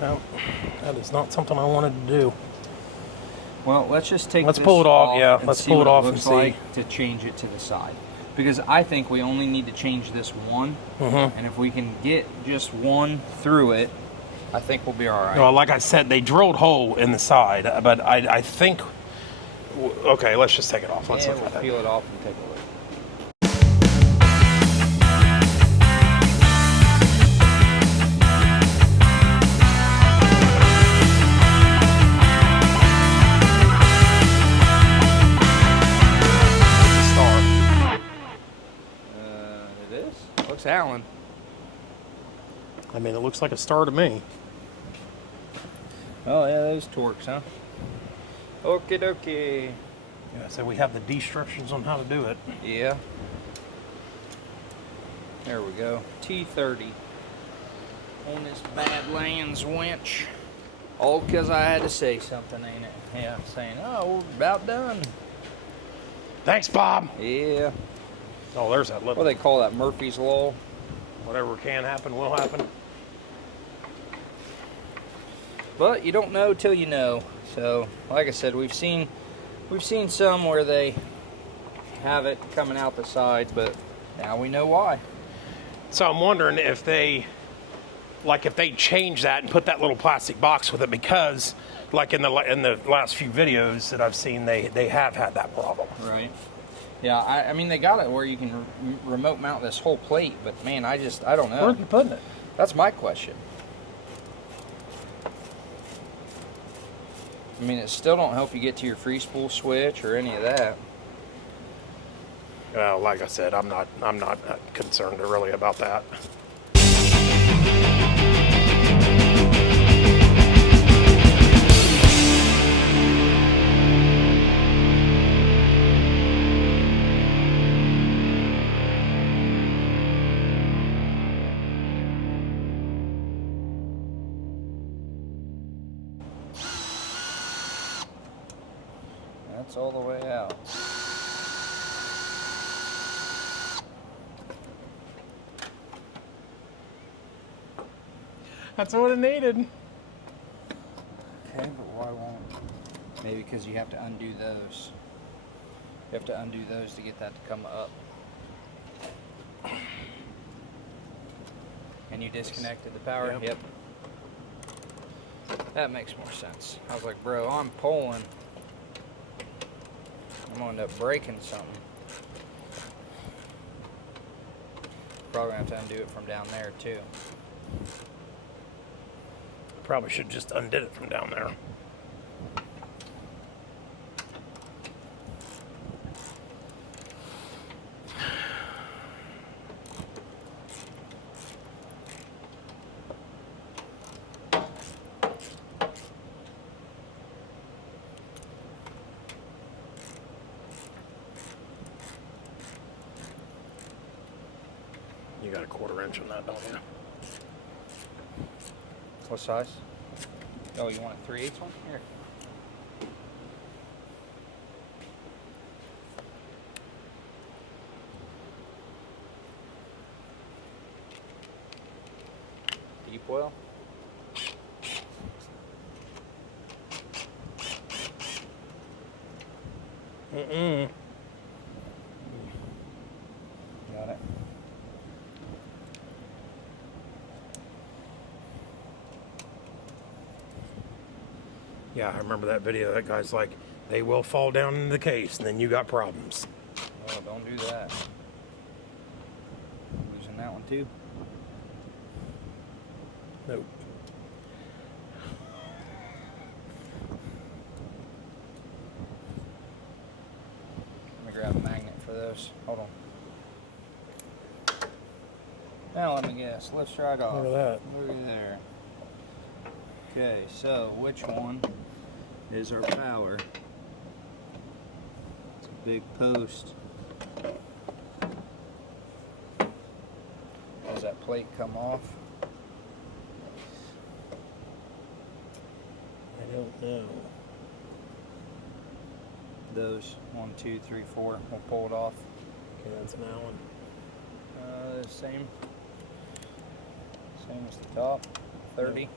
No, that is not something I wanted to do. Well, let's just take. Let's pull it off. Yeah, let's pull it off and see. Like to change it to the side, because I think we only need to change this one, and if we can get just one through it, I think we'll be all right. Well, like I said, they drilled hole in the side, but I think. Okay, let's just take it off. Let's look at that. Peel it off and take a look. Looks Allen. I mean, it looks like a star to me. Oh yeah, those torques, huh? Okie dokie. Yeah, so we have the instructions on how to do it. Yeah. There we go. T30 on this Badlands winch. All because I had to say something, ain't it? Yeah, saying, oh, we're about done. Thanks, Bob. Yeah. Oh, there's that little. What do they call that? Murphy's Law. Whatever can happen will happen. But you don't know till you know. So, like I said, we've seen some where they have it coming out the side, but now we know why. So I'm wondering if they change that and put that little plastic box with it, because, like in the last few videos that I've seen, they have had that problem. Right. Yeah, I mean, they got it where you can remote mount this whole plate, but man, I don't know. Where are you putting it? That's my question. I mean, it still don't help you get to your free spool switch or any of that. Well, like I said, I'm not concerned really about that. That's all the way out. That's what it needed. Okay, but why won't? Maybe because you have to undo those. You have to undo those to get that to come up. And you disconnected the power? Yep. Yep. That makes more sense. I was like, bro, I'm pulling. I'm gonna end up breaking something. Probably gonna have to undo it from down there too. Probably should just undid it from down there. You got a 1/4 inch on that, don't you? What size? Oh, you want a 3/8 one? Here. Deep well? Mm-mm. Got it. Yeah, I remember that video. That guy's like, they will fall down in the case, and then you got problems. Oh, don't do that. Losing that one too? Nope. Let me grab a magnet for those. Hold on. Now let me guess. Let's try it off. Look at that. Look at there. Okay, so which one is our power? It's a big post. Does that plate come off? I don't know. Those 1, 2, 3, 4. We'll pull it off. Okay, that's an Allen. Same as the top. 30.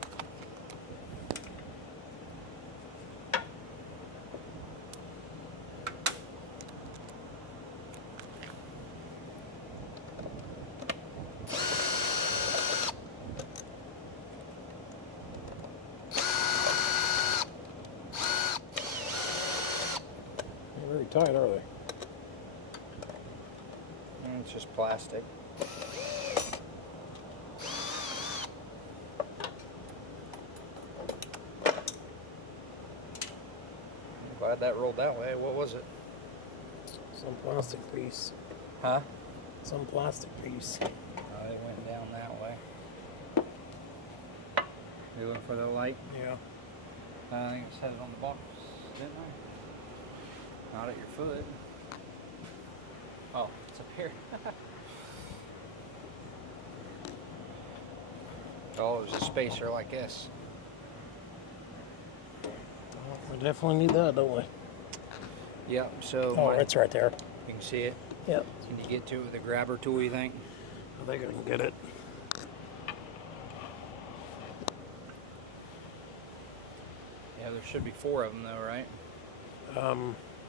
tight, are they? It's just plastic. I'm glad that rolled that way. What was it? Some plastic piece. Huh? Some plastic piece. Oh, it went down that way. You looking for the light? Yeah. I think it said it on the box, didn't I? Not at your foot. Oh, it's up here. Oh, there's a spacer like this. Well, we definitely need that, don't we? Yep, so Oh, it's right there. you can see it. Yep. Can you get to it with a grabber tool, you think? I think I can get it. Yeah, there should be 4 of them though, right?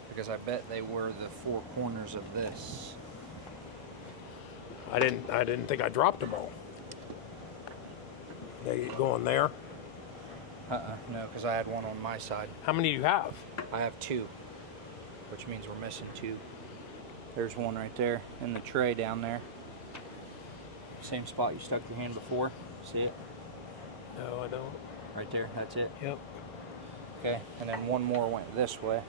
Because I bet they were the 4 corners of this. I didn't think I dropped them all. They go in there. No, because I had one on my side. How many do you have? I have 2, which means we're missing 2. There's one right there in the tray down there. Same spot you stuck your hand before. See it? No, I don't. Right there, that's it. Yep. Okay, and then one more went this way.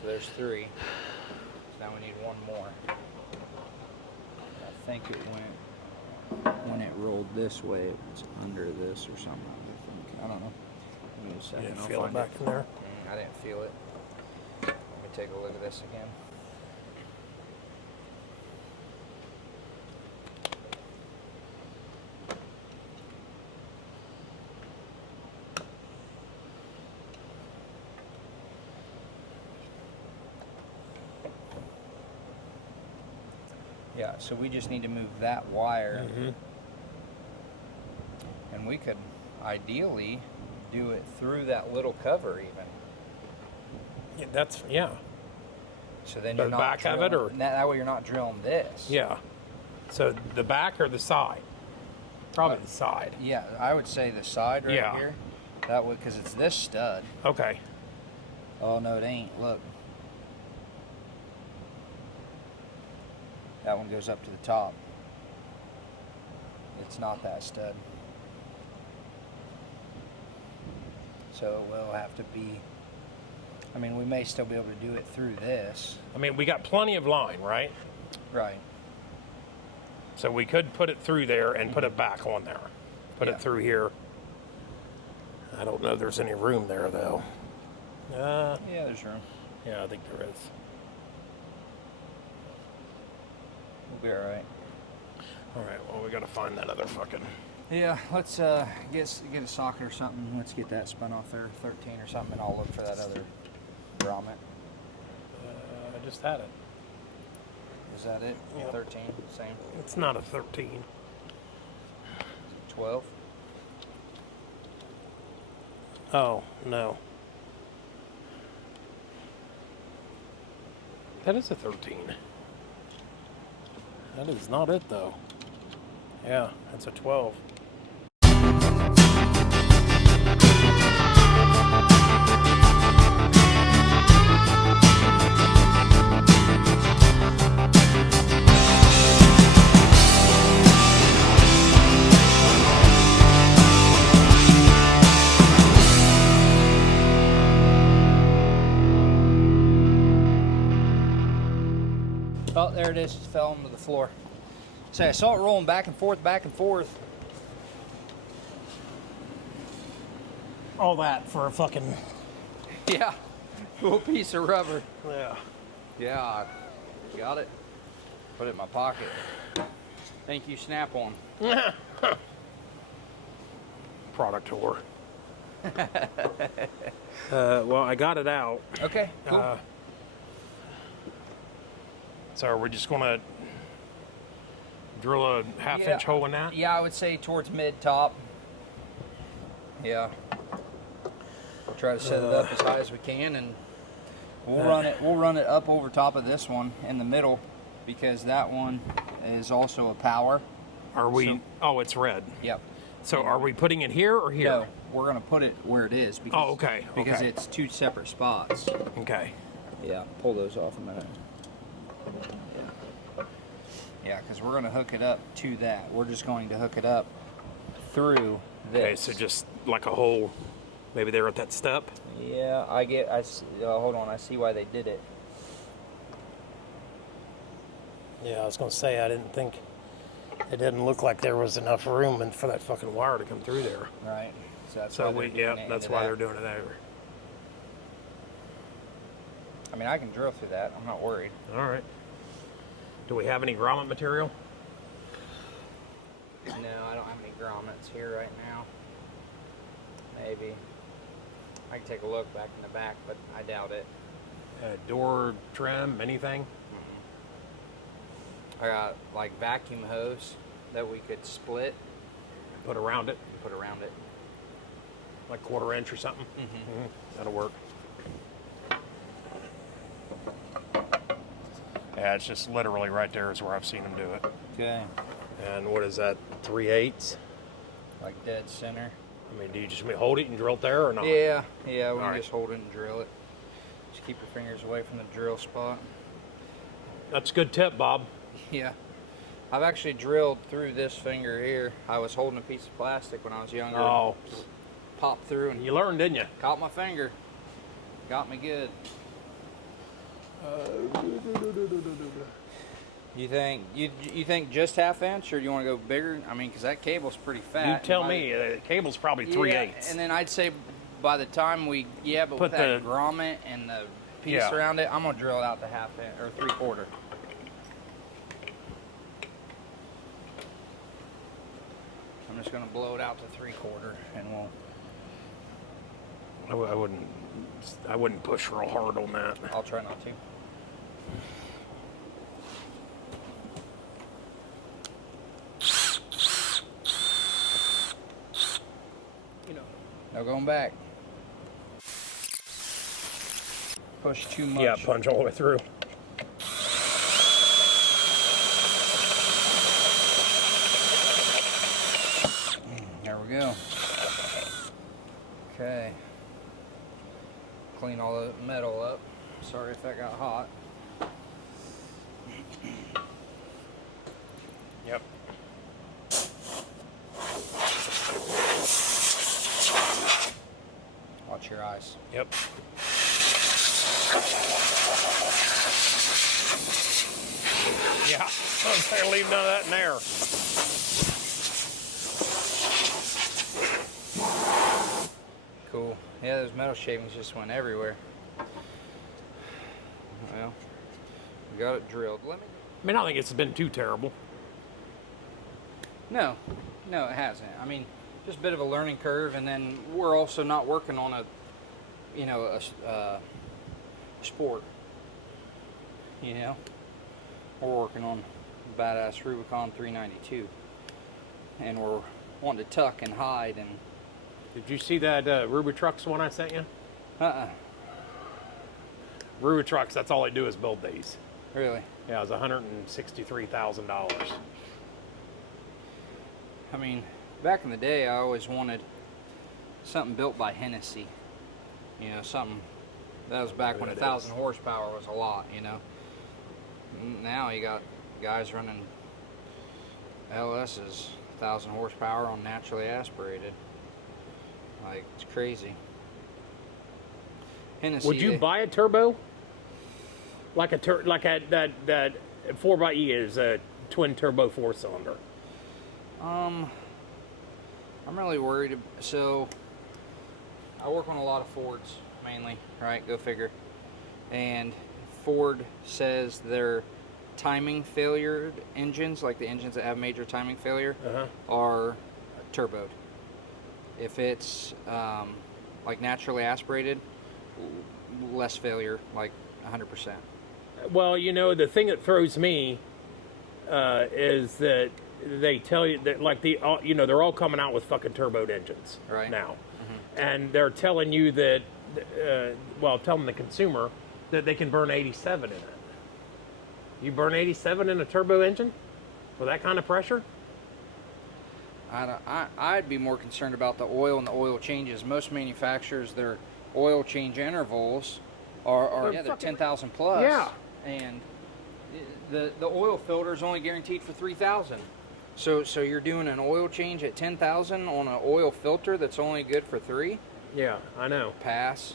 So there's 3. So now we need one more. I think it went, when it rolled this way, it was under this or something. I don't know. Give me a second. You didn't I'll feel it find back in there? I didn't feel it. Let me take a look at this again. Yeah, so we just need to move that wire. And we could ideally do it through that little cover even. Yeah, that's, yeah. So then The you're not back of it, drilling- or- that way you're not drilling this. Yeah. So the back or the side? Probably the side. Yeah, I would say the side right Yeah. here. That would, because it's this stud. Okay. Oh no, it ain't. Look. That one goes up to the top. It's not that stud. So it will have to be, I mean, we may still be able to do it through this. I mean, we got plenty of line, right? Right. So we could put it through there and put it back on there. Put Yeah. it through here. I don't know if there's any room there, though. Yeah, there's room. Yeah, I think there is. We'll be all right. All right, well, we got to find that other fucking... Yeah, let's get a socket or something. Let's get that spun off there, 13 or something, and I'll look for that other grommet. I just had it. Is that it? Yeah. 13, same. It's not a 13. 12. Oh, no. That is a 13. That is not it, though. Yeah, that's a 12. Oh, there it is. It fell onto the floor. So I saw it rolling back and forth, back and forth. All that for a fucking... Yeah, little piece of rubber. Yeah. Yeah, got it. Put it in my pocket. Thank you, Snap-on. Product whore. Well, I got it out. Okay, cool. So are we just going to drill a half-inch hole in that? Yeah, I would say towards mid-top. Yeah. We'll try to set it up as high as we can, and we'll run it up over top of this one in the middle, because that one is also a power. Are we... oh, it's red. Yep. So are we putting it here or here? No, we're going to put it where it is. Because, Oh, okay. Because okay. it's 2 separate spots. Okay. Yeah, pull those off a minute. Yeah, because we're going to hook it up to that. We're just going to hook it up through this. Okay, so just like a hole, maybe they're at that step. Yeah, hold on, I see why they did it. Yeah, I was gonna say, I didn't think, it didn't look like there was enough room for that fucking wire to come through there. Right. So that's So why that's why they're doing it over. I mean, I can drill through that. I'm not worried. All right. Do we have any grommet material? No, I don't have any grommets here right now. Maybe. I can take a look back in the back, but I doubt it. Door trim, anything? I got like vacuum hose that we could split. Put around it? And put around it. Like 1/4 inch or something? Mm-hmm. That'll work. Yeah, it's just literally right there is where I've seen them do it. Okay. And what is that, 3/8? Like dead center. I mean, do you just hold it and drill it there or not? Yeah, we can right. just hold it and drill it. Just keep your fingers away from the drill spot. That's a good tip, Bob. Yeah. I've actually drilled through this finger here. I was holding a piece of plastic when I was younger. Oh. Popped through and You learned, didn't you? caught my finger. Got me good. You think just 1/2 inch, or do you want to go bigger? I mean, because that cable's pretty fat. You tell me. The cable's probably 3/8. And then I'd say by the time but Put with that the- grommet and the piece Yeah. around it, I'm gonna drill it out to 1/2 inch or 3/4. I'm just gonna blow it out to 3/4, and I wouldn't push real hard on that. I'll try not to. No going back. Push too much. Yeah, punch all the way through. There we go. Okay. Clean all the metal up. Sorry if that got hot. Yep. Watch your eyes. Yep. Yeah, I'm trying to leave none of that in there. Cool. Yeah, those metal shavings just went everywhere. Well, we got it drilled. I mean, I don't think it's been too terrible. No, it hasn't. I mean, just a bit of a learning curve, and then we're also not working on a sport. We're working on badass Rubicon 392, and we're wanting to tuck and hide and. Did you see that Rubitrucks one I sent you? Rubitrucks, that's all they do is build these. Really? Yeah, it was $163,000. I mean, back in the day, I always wanted something built by Hennessy. Something that was back when 1,000 horsepower was a lot. Now you got guys running LS's 1,000 horsepower on naturally aspirated. Like, it's crazy. Hennessy. Would you buy a turbo? Like that 4xe is a twin turbo 4-cylinder. I'm really worried. So I work on a lot of Fords mainly, right? Go figure. And Ford says their timing failure engines, like the engines that have major timing failure, are turboed. If it's like naturally aspirated, less failure, like 100%. Well, the thing that throws me is that they tell you that, like, they're all coming out with fucking turboed engines right now, and they're telling you that, telling the consumer that they can burn 87 in it. You burn 87 in a turbo engine with that kind of pressure? I'd be more concerned about the oil and the oil changes. Most manufacturers, their oil change intervals are yeah, they're fucking- 10,000 plus. Yeah. And the oil filter is only guaranteed for 3,000. So you're doing an oil change at 10,000 on an oil filter that's only good for 3? Yeah, I know. Pass.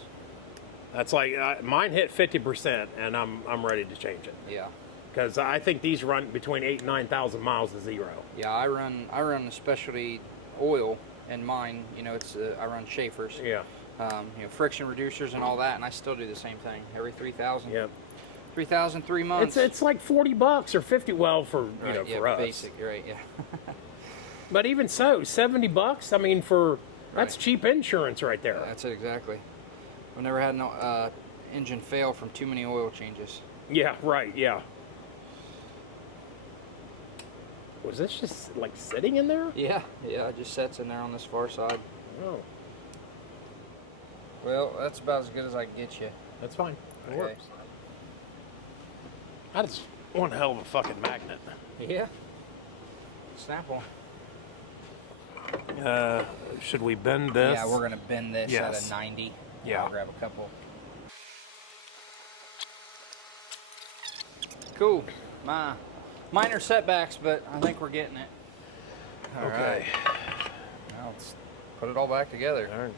That's like mine hit 50%, and I'm ready to change it Yeah. because I think these run between 8,000 and 9,000 miles to 0. Yeah, I run the specialty oil in mine. You know, it's I run Schaefer's. Yeah. You know, friction reducers and all that, and I still do the same thing every 3,000. Yep. 3,000, 3 months. It's like $40 or 50. Well, for right, know, yeah, for us. basic, right? Yeah. But even so, $70. I mean, that's Right. cheap insurance right there. That's it exactly. I've never had no engine fail from too many oil changes. Yeah. Right. Yeah. Was this just like sitting in there? Yeah, it just sets in there on this far side. Oh, Well, that's about as good as I can get you. that's fine. It Okay. works. That's one hell of a fucking magnet. Yeah. Snap on. Should we bend this? Yeah, we're gonna bend this Yes. at a 90. Yeah. I'll grab a couple. Cool. Minor setbacks, but I think we're getting it. All Okay. right. Now let's put it all back together. All right.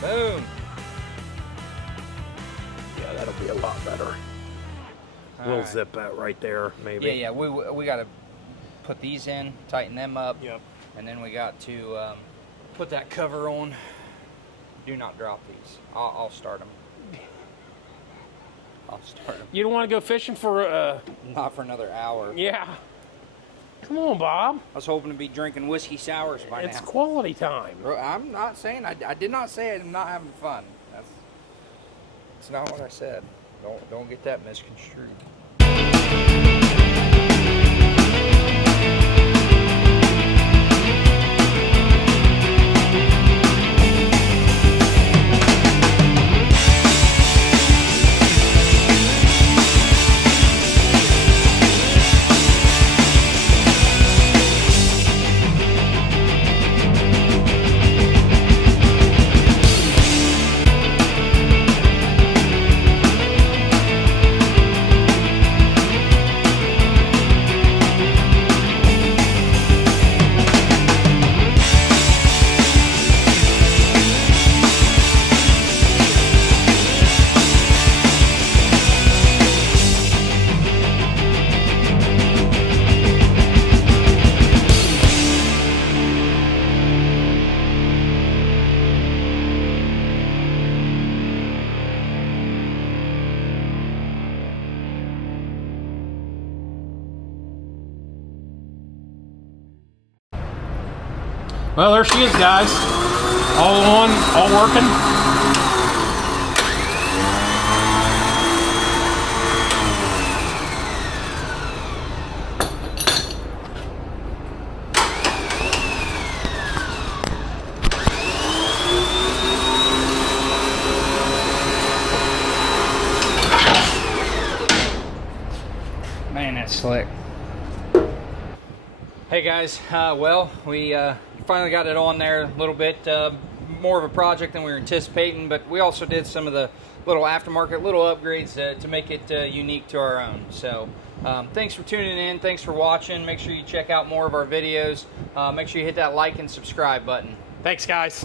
Boom. Yeah, that'll be a lot better. We'll right. zip that right there, maybe. Yeah. We got to put these in, tighten them up, Yep. and then we got to put that cover on. Do not drop these. I'll start them. I'll start them. You don't want to go fishing for Not for another hour. yeah. Come on, Bob. I was hoping to be drinking whiskey sours by It's now. quality time. Bro, I'm not saying I did not say I'm not having fun. That's not what I said. Don't get that misconstrued. Well, there she is, guys. All on, all working. Man, that's slick. Hey guys, well, we finally got it on there a little bit more of a project than we were anticipating, but we also did some of the little aftermarket, little upgrades to make it unique to our own. So thanks for tuning in, thanks for watching. Make sure you check out more of our videos. Make sure you hit that like and subscribe button. Thanks, guys.